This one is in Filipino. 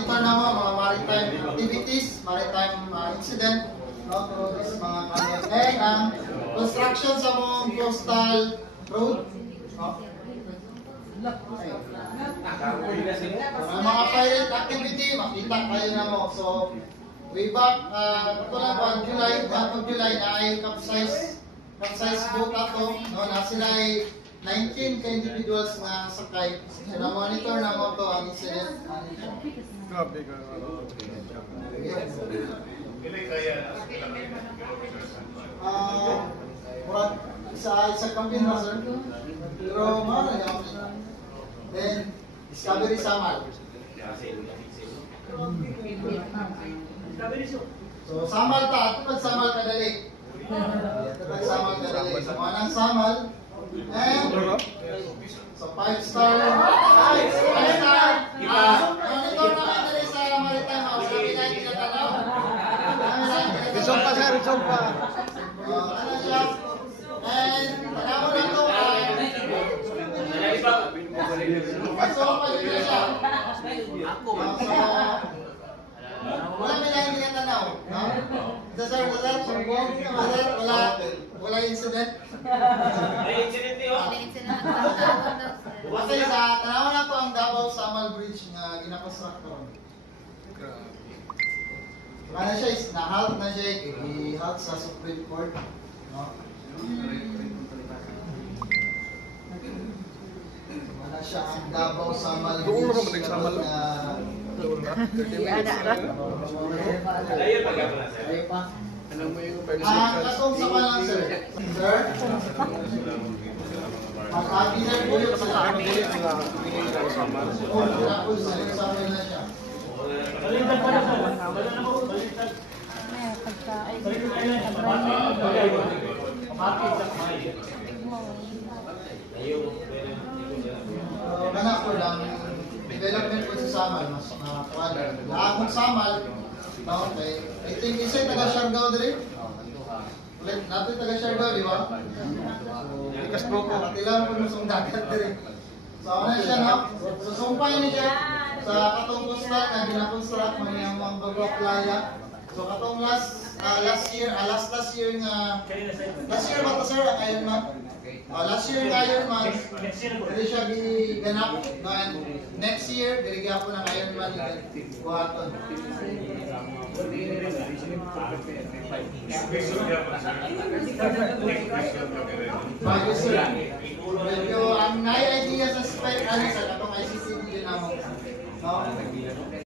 Ito na mga maritime activities, maritime incident, no, through this mga kanyan. Eh, ang construction sa mong coastal road, no? Mga pilot activity, makita kayo na mo. So, way back, ito lang po, July na ay capsize boat ato, no, na sila ay 19 ka-individuals na sakay. So, na-monitor na mo ito ang incident. Grabe ka. Sa campaign na, sir. Pero, mga na then, Discovery Samal. So, Samal ta. Ito pag-Samal kadali. Ito pag-Samal kadali. So, mga nang Samal. And, so 5-star. 5-star. Monitor na kayo dali sa Maritime House. Sabi na yung tinatanaw. Rizong pa, sir. Rizong pa. Ano siya? And, tanaw na ito. So, pwede na siya. Wala may lang tinatanaw. Sir, wala incident. Kasi sa tanawan na to ang Davao Samal Bridge nga ginakonstruct ko. Kaya siya is na-halt na siya, i-halt sa Supreme Court. No? Wala siya ang Davao Samal Bridge. Doon naman nagsamal. Doon na. Ayun pag-apa sir. Alam mo yung Katong sa lang, sir. Sir? Mag-abiner po yun sila. Oo, wala po sila. Sabi na siya. Baliktad pa na, sir. Baliktad na po. Baliktad. Kana po lang, development po sa Samal, mas makakuan. Lahat ng Samal, okay. I think isa yung taga-Siargao din. Ulit, natin taga-Siargao, di ba? Ikas bro ko. Katilang po nung dagat din. So, ano siya, no? So, sumpay niya siya sa katong coastal na ginakonstruct mo niya mga bago playa. So, katong last year ba ito, sir, ang Ironman? Last year ang Ironman, hindi siya giganap. Next year, dirigya po ng Ironman buhaton. Bago sir. Medyo ang nai-idea sa spec, sa katong ICC din naman. No?